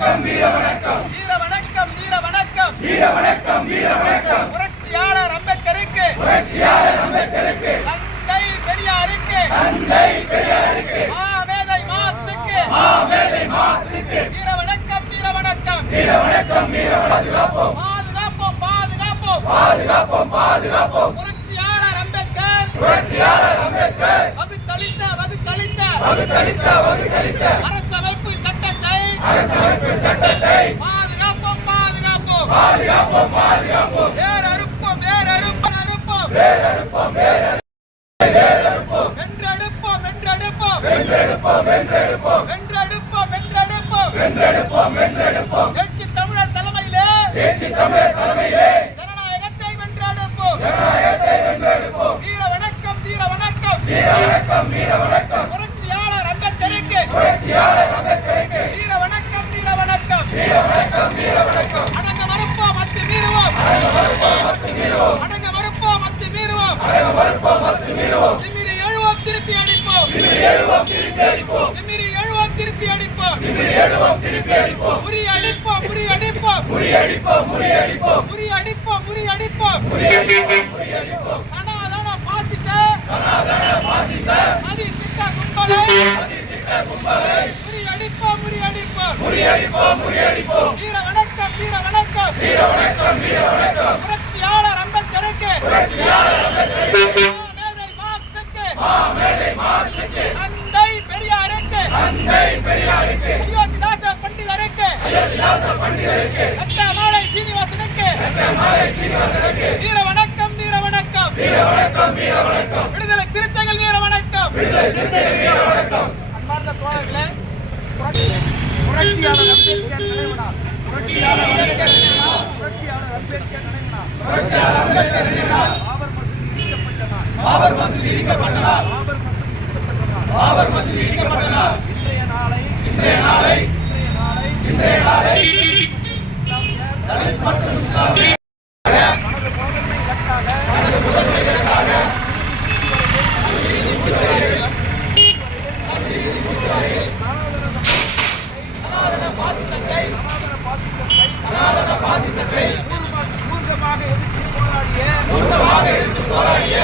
வணக்கம் வீர வணக்கம். வீர வணக்கம் வீர வணக்கம். வீர வணக்கம் வீர வணக்கம். புரட்சியாளர் அம்பேத்கருக்கு. புரட்சியாளர் அம்பேத்கருக்கு. தந்தை பெரியாருக்கு. தந்தை பெரியாருக்கு. மாமேதை மார்க்சுக்கு மாமேதை மாசுக்கு வீர வணக்கம் வீர வணக்கம். வீர வணக்கம் வீர பாதுகாப்போம் பாதுகாப்போம் பாதுகாப்போம். பாதுகாப்போம் பாதுகாப்போம். புரட்சியாளர் அம்பேத்கர். புரட்சியாளர் அம்பேத்கர். வகுத்தளித்த வகுத்தளித்த. வகுத்தளித்த வகுத்தளித்த. அரசமைப்பு சட்டத்தை பாதுகாப்போம் பாதுகாப்போம் பாதுகாப்போம் பாதுகாப்போம் வேறறுப்போம் வேறறுப்போம் அறுப்போம் வேறறுப்போம் வேறறுப்போம் வென்றெடுப்போம் வென்றெடுப்போம் வென்றெடுப்போம் வென்றெடுப்போம் வென்றெடுப்போம் வென்றெடுப்போம் வென்றெடுப்போம் வென்றெடுப்போம் வெற்றி தமிழர் தலைமையிலே வெற்றி தமிழர் தலைமையிலே ஜனநாயகத்தை வென்றெடுப்போம் ஜனநாயகத்தை வென்றெடுப்போம். வீர வணக்கம் வீர வணக்கம். வீர வணக்கம் வீர வணக்கம். புரட்சியாளர் அம்பேத்கருக்கு. புரட்சியாளர் வீர வணக்கம் வீர வணக்கம் அடங்க மறுப்போம் மத்து மீறுவோம் அடங்க மறுப்போம் மத்து மீறுவோம் அடங்க மறுப்போம் மீறுவோம் திமிரி எழுவோம் திருப்பி அடிப்போம். திமிரி எழுவோம் திருப்பி அடிப்போம். திமிரி எழுவோம் திருப்பி அடிப்போம். திமிரி எழுவோம் திருப்பி அடிப்போம். முறி அடிப்போம் முறி அடிப்போம். முறியடிப்போம் முறியடிப்போம் முறி அடிப்போம் முறி அடிப்போம். முறியடிப்போம் முறியடிப்போம் சனாதன பாசிச மதி திட்ட கும்பலை அதிசிட்ட கும்பலை முறி அடிப்போம் முறி அடிப்போம் முறியடிப்போம் முறியடிப்போம். வீர வணக்கம் வீர வணக்கம் வீர வணக்கம் வீர வணக்கம் புரட்சியாளர் அம்பேத்கருக்கு. புரட்சியாளர் அம்பேத்கருக்கு. மேதை மார்க்சுக்கு மாமேதை மார்க்சுக்கு தந்தை பெரியாருக்கு. தந்தை பெரியாருக்கு. அயோத்திதாச பண்டிதருக்கு. அயோத்திதாச பண்டிதருக்கு. ரத்தமாலை சீனிவாசனுக்கு. மாலை சீனிவாசனுக்கு. வீர வணக்கம் வீர வணக்கம் வீர வணக்கம் வீர வணக்கம் விடுதலை சிறுத்தைகள் வீர வணக்கம் விடுதலை சிறுத்தைகள் வீர வணக்கம் அன்பார்ந்த தோழர்களே புரட்சி- புரட்சியாளர் அம்பேத்கர் நினைவுனா புரட்சியாளர் அம்பேத்கர் நினைவுனா புரட்சியாளர் அம்பேத்கர் பாபர் மசூதி இடிக்கப்பட்டனா பாபர் மசூதி இடிக்கப்பட்டனா பாபர் மசூதி இடிக்கப்பட்டனா பாபர் மசூதி இடிக்கப்பட்டனா போராடிய